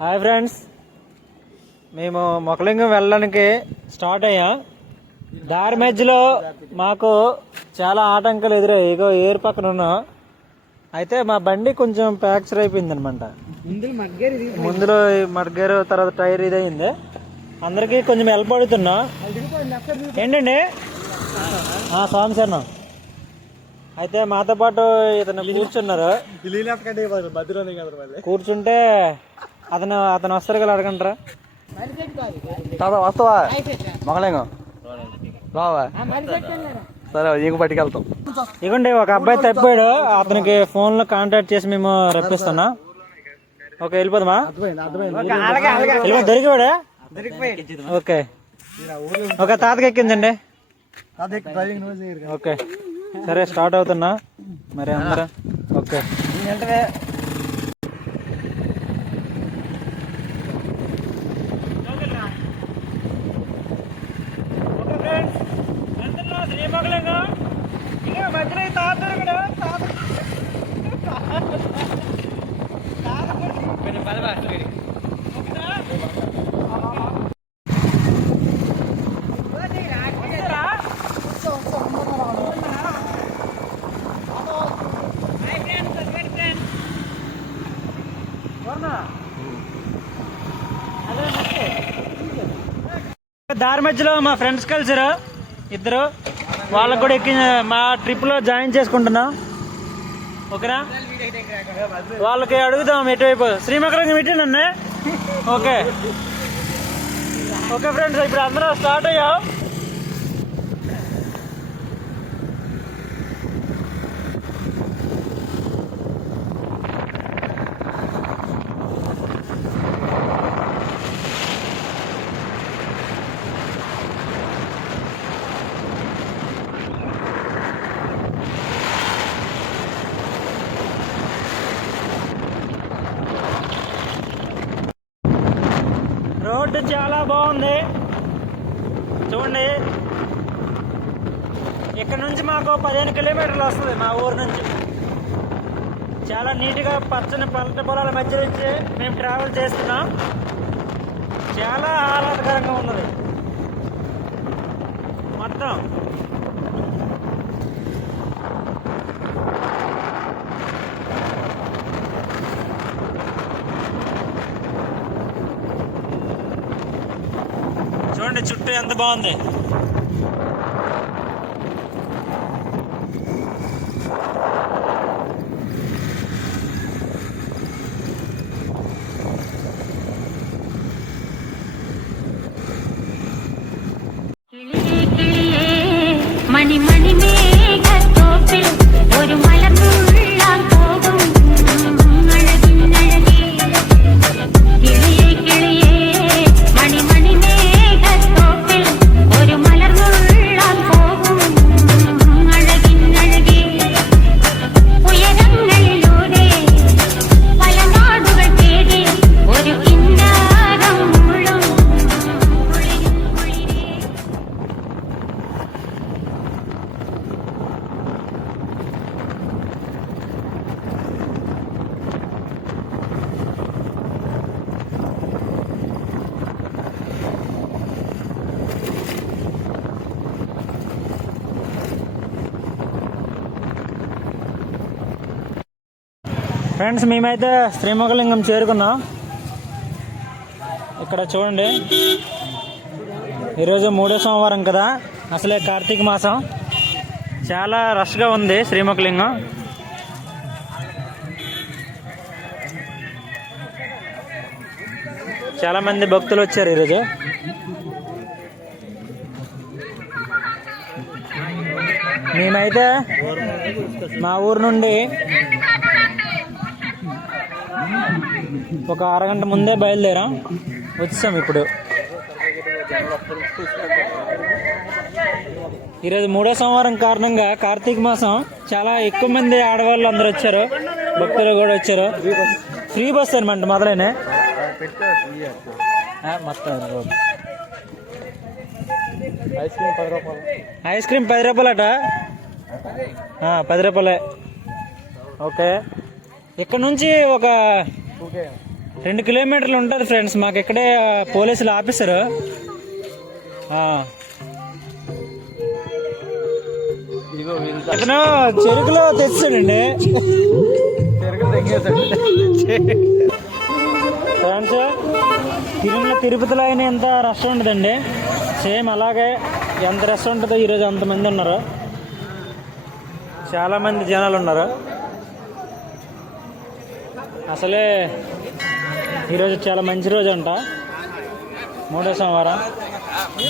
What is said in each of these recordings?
Hi friends. మేము మొకలింగం వెళ్ళడానికి start అయ్యాం. దారి మధ్యలో మాకు చాలా ఆటంకాలు ఎదురయ్యాయి. ఇగో ఏరు పక్కన ఉన్నాం. అయితే మా బండి కొంచెం ఫ్రాక్చర్ అయిపోయింది అనమాట ముందులో ఈ మడ్గారు తర్వాత టైర్ ఇదయింది. అందరికీ కొంచెం హెల్ప్ పడుతున్నాం ఏంటండి? స్వామి సార్ అయితే మాతో పాటు ఇతను కూర్చున్నారు. కూర్చుంటే అతను అతను వస్తారు కదా అడగంటారా తాత వస్తావా? మొగలేంగం? రావా? సరే నీకు పట్టుకెళ్తాం. ఇగోండి ఒక అబ్బాయి తప్పాడు. అతనికి ఫోన్లో కాంటాక్ట్ చేసి మేము రప్పిస్తున్నా. ఓకే వెళ్ళిపోదామా? వెళ్ళిపో దొరికివాడా ఓకే. ఒక తాతకి ఎక్కిందండి ఓకే. సరే స్టార్ట్ అవుతున్నా. మరి అందరం. ఓకే. దారి మధ్యలో మా ఫ్రెండ్స్ కలిసారు. ఇద్దరు. వాళ్ళకు కూడా ఎక్కి మా ట్రిప్లో జాయిన్ చేసుకుంటున్నాం. ఓకేనా? వాళ్ళకి అడుగుదాం ఎటువైపు. శ్రీమకరంగా పెట్టినండి ఓకే. ఓకే ఫ్రెండ్స్ ఇప్పుడు అందరూ స్టార్ట్ అయ్యాం రోడ్డు చాలా బాగుంది. చూడండి. ఇక్కడ నుంచి మాకు పదిహేను కిలోమీటర్లు వస్తుంది మా ఊరు నుంచి. చాలా నీట్గా పచ్చని పంట పొలాల మధ్య నుంచి మేము ట్రావెల్ చేస్తున్నాం. చాలా ఆహ్లాదకరంగా ఉన్నది. మొత్తం దాని చుట్టూ ఎంత బాగుంది మణి మణి మే ఫ్రెండ్స్ మేమైతే శ్రీమొగలింగం చేరుకున్నాం. ఇక్కడ చూడండి. ఈరోజు మూడో సోమవారం కదా. అసలే కార్తీక మాసం. చాలా రష్గా ఉంది శ్రీమొగలింగం చాలా మంది భక్తులు వచ్చారు ఈరోజు. మేమైతే మా ఊరు నుండి ఒక అరగంట ముందే బయలుదేరాం. వచ్చాం ఇప్పుడు. ఈరోజు మూడో సోమవారం కారణంగా కార్తీక మాసం చాలా ఎక్కువ మంది ఆడవాళ్ళు అందరూ వచ్చారు. భక్తులు కూడా వచ్చారు. ఫ్రీ బస్ అనమాట మొదలైన. మొత్తం ఐస్ క్రీమ్ పది రూపాయలు. ఐస్ క్రీమ్ పది రూపాయలట. పది రూపాయలే. ఓకే. ఇక్కడ నుంచి ఒక రెండు కిలోమీటర్లు ఉంటుంది ఫ్రెండ్స్. మాకు ఇక్కడే పోలీసులు ఆఫీసరు. ఇతను చెరుకులో తెచ్చాడండి. ఫ్రెండ్స్ తిరుమల తిరుపతిలో అయినా ఎంత రష్ ఉండదండి సేమ్ అలాగే ఎంత రష్ ఉంటుందో ఈరోజు అంతమంది ఉన్నారు. చాలామంది జనాలు ఉన్నారు. అసలే ఈరోజు చాలా మంచి రోజు అంట. మూడో సోమవారం.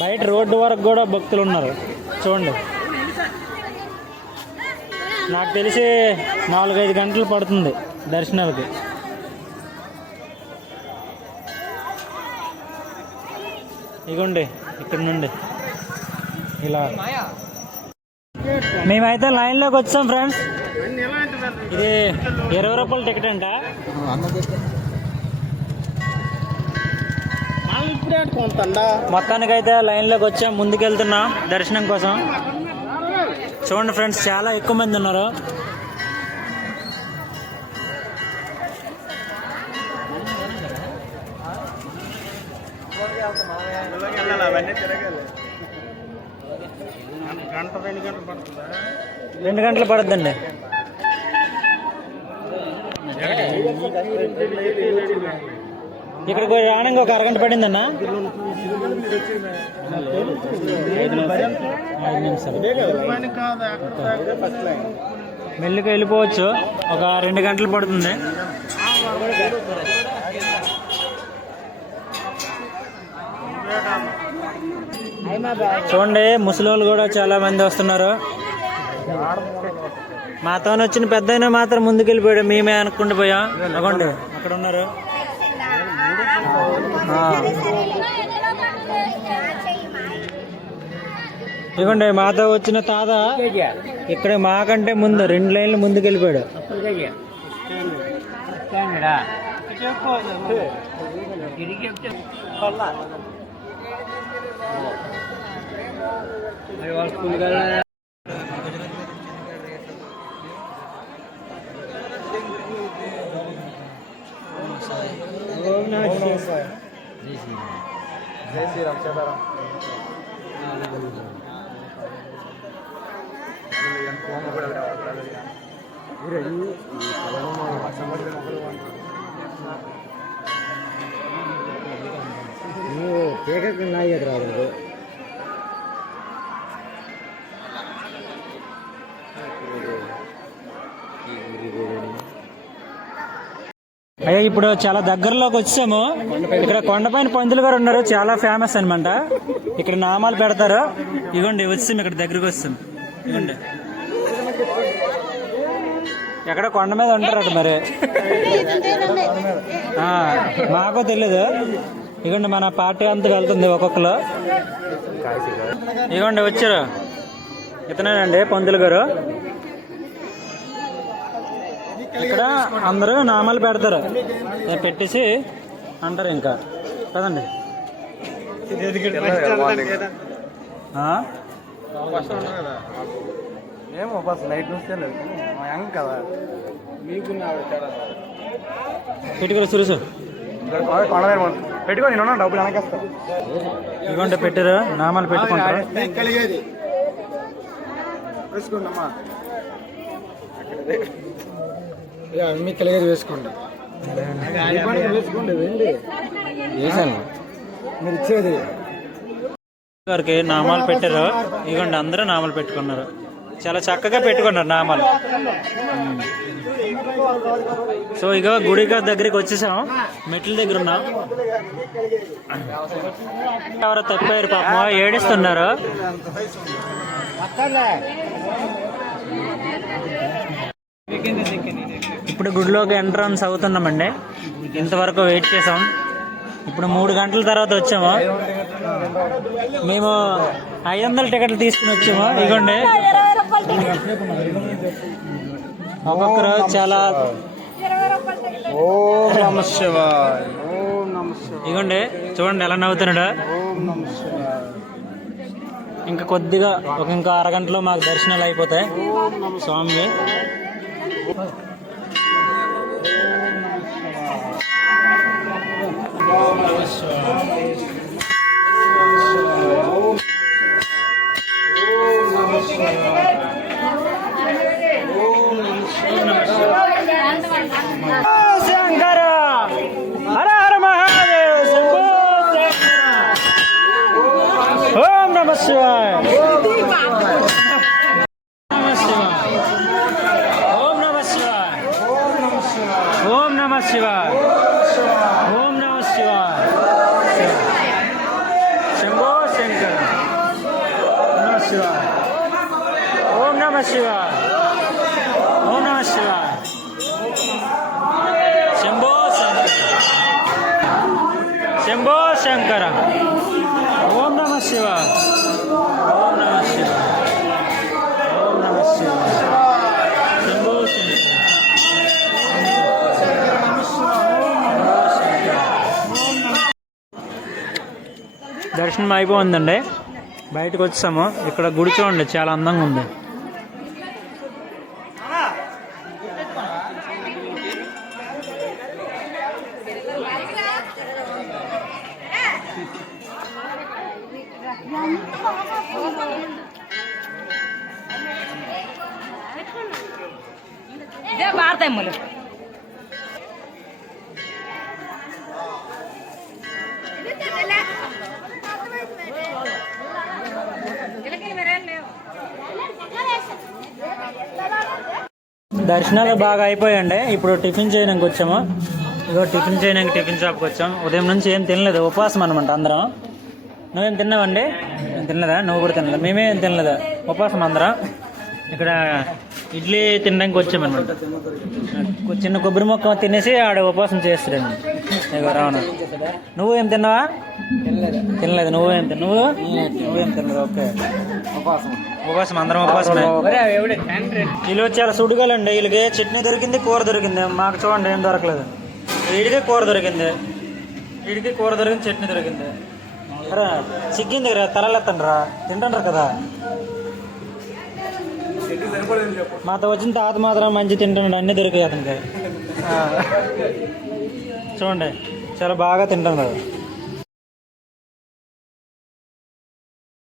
బయట రోడ్డు వరకు కూడా భక్తులు ఉన్నారు. చూడండి. నాకు తెలిసి నాలుగైదు గంటలు పడుతుంది దర్శనాలకి. ఇగోండి ఇక్కడ నుండి. ఇలా. మేమైతే లైన్లోకి వచ్చాం ఫ్రెండ్స్. ఇది ఇరవై రూపాయల టికెట్ అంట. మొత్తానికైతే లైన్లోకి వచ్చాం ముందుకెళ్తున్నాం దర్శనం కోసం. చూడండి ఫ్రెండ్స్ చాలా ఎక్కువ మంది ఉన్నారు. రెండు గంటలు పడుతుందండి ఇక్కడికి రావడానికి ఒక అరగంట పడిందన్న? మెల్లికి వెళ్ళిపోవచ్చు. ఒక రెండు గంటలు పడుతుంది. చూడండి ముసలి కూడా చాలా మంది వస్తున్నారు. మాతో వచ్చిన పెద్ద మాత్రం ముందుకు వెళ్ళిపోయాడు మేమే అనుకుంటూ పోయాం. అవ్వండి అక్కడ ఉన్నారు. ఇదిగోండి మాతో వచ్చిన తాత ఇక్కడ మాకంటే ముందు రెండు లైన్లు ముందుకు వెళ్ళిపోయాడు జై శ్రీరామ్ సీతారాం అయ్యా ఇప్పుడు చాలా దగ్గరలోకి వచ్చాము. ఇక్కడ కొండపైన పందులు గారు ఉన్నారు. చాలా ఫేమస్ అనమాట ఇక్కడ నామాలు పెడతారు. ఇగోండి వచ్చాము ఇక్కడ దగ్గరకు వస్తాం ఇగోండి. ఎక్కడ కొండ మీద ఉంటారట మరి? మాకు తెలీదు. ఇగోండి మన పార్టీ అంతా వెళ్తుంది ఒక్కొక్కరు. ఇగోండి వచ్చారు. ఇతనేనండి పందులు గారు. ఇక్కడ అందరూ నామాలు పెడతారు. పెట్టేసి అంటారు ఇంకా. కదండి? ఏమో బస్ నైట్ నుంచి లేదు. కదా. పెట్టుకోరు సురేష్. కొండ మీద మనం- పెట్టుకో నేను డబ్బులు వెనకేస్తా. ఇవ్వండి పెట్టారు. నామాలు పెట్టుకుంటారు. కలిగేది. మీ కలిగేది వేసుకోండి. వేసుకోండి వెళ్ళి వేసాను మీరు ఇచ్చేది. గారికి నామాలు పెట్టారు. ఇవ్వండి అందరూ నామాలు పెట్టుకున్నారు. చాలా చక్కగా పెట్టుకున్నారు నామాలు. సో ఇక గుడి దగ్గరికి వచ్చేసాం. మెట్ల దగ్గర ఉన్నాం. ఎవరో తప్పారు పాపం ఏడుస్తున్నారు. ఇప్పుడు గుడిలోకి ఎంట్రన్స్ అవుతున్నామండి. ఇంతవరకు వెయిట్ చేసాం. ఇప్పుడు మూడు గంటల తర్వాత వచ్చాము. మేము ఐదు వందల టికెట్లు తీసుకుని వచ్చాము. ఇగోండి ఒక్కొక్కరు చాలా ఇగోండి చూడండి ఎలా నవ్వుతున్నాడు. ఇంకా కొద్దిగా ఒక ఇంకా అరగంటలో మాకు దర్శనాలు అయిపోతాయి. స్వామి. 오, 맛있어. శివాయ ఓం నమ శివాయ శంభో శంకర శంభో శంకర ఓం నమ శివాయ ఓం నమ శివాయ ఓం నమ శివాయ శంభో శంకర దర్శనం అయిపోయిందండి. బయటకు వచ్చాము. ఇక్కడ గుడి చూడండి చాలా అందంగా ఉంది. ఇదే భారతమ్మలు దర్శనాలు బాగా అయిపోయాయండి. ఇప్పుడు టిఫిన్ చేయడానికి వచ్చాము. ఇగో టిఫిన్ చేయడానికి టిఫిన్ షాప్కి వచ్చాం ఉదయం నుంచి ఏం తినలేదు. ఉపవాసం అనమాట అందరం. నువ్వేం తిన్నావండి? నేను తినలేదా? నువ్వు కూడా తినలేదు? మేమేం తినలేదు? ఉపవాసం అందరం. ఇక్కడ ఇడ్లీ తినడానికి వచ్చామన్నమాట. చిన్న కొబ్బరి మొక్క తినేసి ఆడ ఉపవాసం చేస్తాడండి ఇగో రావణ. నువ్వు ఏం తిన్నావా? తినలేదు. నువ్వేం తిన్న నువ్వు? నువ్వేం తినలేదు ఓకే. ఉపవాసం. అందరం ఉపవాసమే. వీళ్ళు చాలా సుడిగాలండి. వీళ్ళకి చట్నీ దొరికింది కూర దొరికింది. మాకు చూడండి ఏం దొరకలేదు. వీడికి కూర దొరికింది. వీడికి కూర దొరికింది చట్నీ దొరికింది. రా సిగ్గింది రా తలలెత్తండి రా. తింటారు కదా. మాతో వచ్చిన తాత మాత్రం మంచి తింటున్నాడు అన్నీ దొరికాయి అతనికి. చూడండి చాలా బాగా తింటున్నాడు.